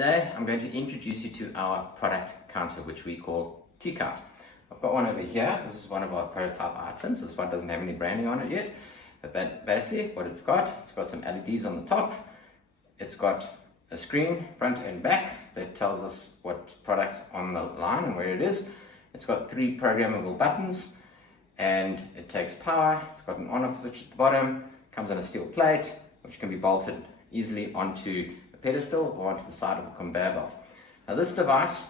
Today I'm going to introduce you to our product counter, which we call T-Count. I've got one over here. This is one of our prototype items. This one doesn't have any branding on it yet, but basically what it's got some LEDs on the top. It's got a screen front and back that tells us what product's on the line and where it is. It's got 3 programmable buttons and it takes power. It's got an on-off switch at the bottom, comes on a steel plate which can be bolted easily onto a pedestal or onto the side of a conveyor belt. Now this device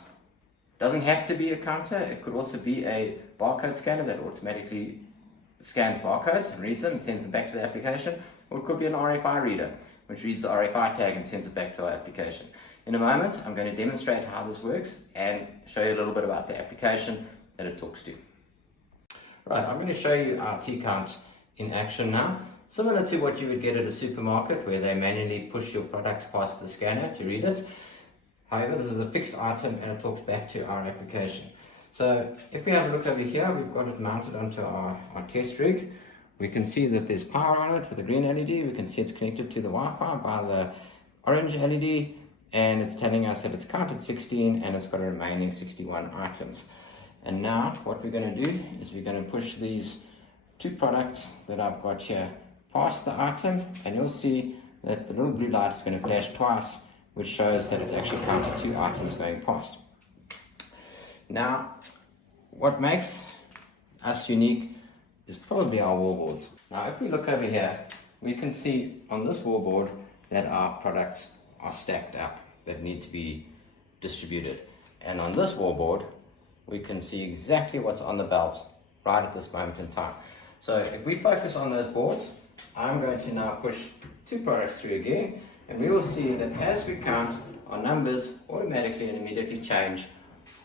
doesn't have to be a counter. It could also be a barcode scanner that automatically scans barcodes and reads them and sends them back to the application, or it could be an RFI reader which reads the RFI tag and sends it back to our application. In a moment I'm going to demonstrate how this works and show you a little bit about the application that it talks to. Right, I'm going to show you our T-Count in action now. Similar to what you would get at a supermarket where they manually push your products past the scanner to read it. However, this is a fixed item and it talks back to our application. So if we have a look over here, we've got it mounted onto our test rig. We can see that there's power on it with a green LED. We can see it's connected to the Wi-Fi by the orange LED, and it's telling us that it's counted 16 and it's got a remaining 61 items. And now what we're going to do is we're going to push these 2 products that I've got here past the item, and you'll see that the little blue light is going to flash twice, which shows that it's actually counted 2 items going past. Now, what makes us unique is probably our wallboards. Now, if we look over here, we can see on this wallboard that our products are stacked up that need to be distributed. And on this wallboard, we can see exactly what's on the belt right at this moment in time. So if we focus on those boards, I'm going to now push 2 products through again, and we will see that as we count, our numbers automatically and immediately change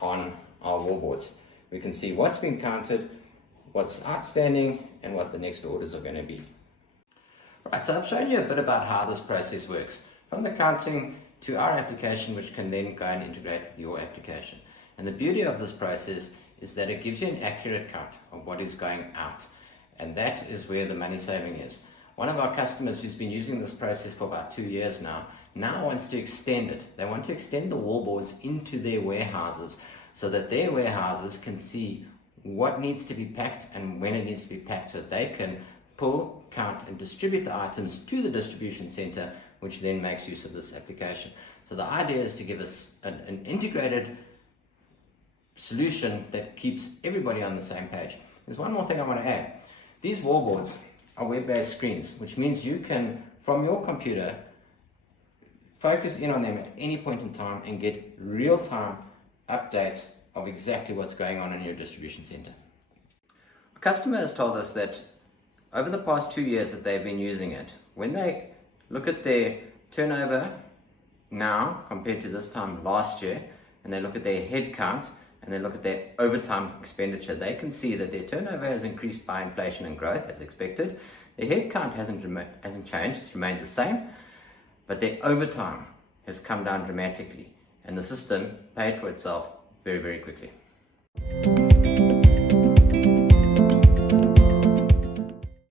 on our wallboards. We can see what's been counted, what's outstanding, and what the next orders are going to be. Right, so I've shown you a bit about how this process works, from the counting to our application, which can then go and integrate with your application. And the beauty of this process is that it gives you an accurate count of what is going out. And that is where the money saving is. One of our customers who's been using this process for about 2 years now wants to extend it. They want to extend the wallboards into their warehouses so that their warehouses can see what needs to be packed and when it needs to be packed, so that they can pull, count and distribute the items to the distribution center, which then makes use of this application. So the idea is to give us an integrated solution that keeps everybody on the same page. There's one more thing I want to add. These wallboards are web-based screens, which means you can, from your computer, focus in on them at any point in time and get real-time updates of exactly what's going on in your distribution center. A customer has told us that over the past 2 years that they've been using it, when they look at their turnover now compared to this time last year, and they look at their head count, and they look at their overtime expenditure, they can see that their turnover has increased by inflation and growth as expected. Their head count hasn't changed, it's remained the same, but their overtime has come down dramatically, and the system paid for itself very, very quickly.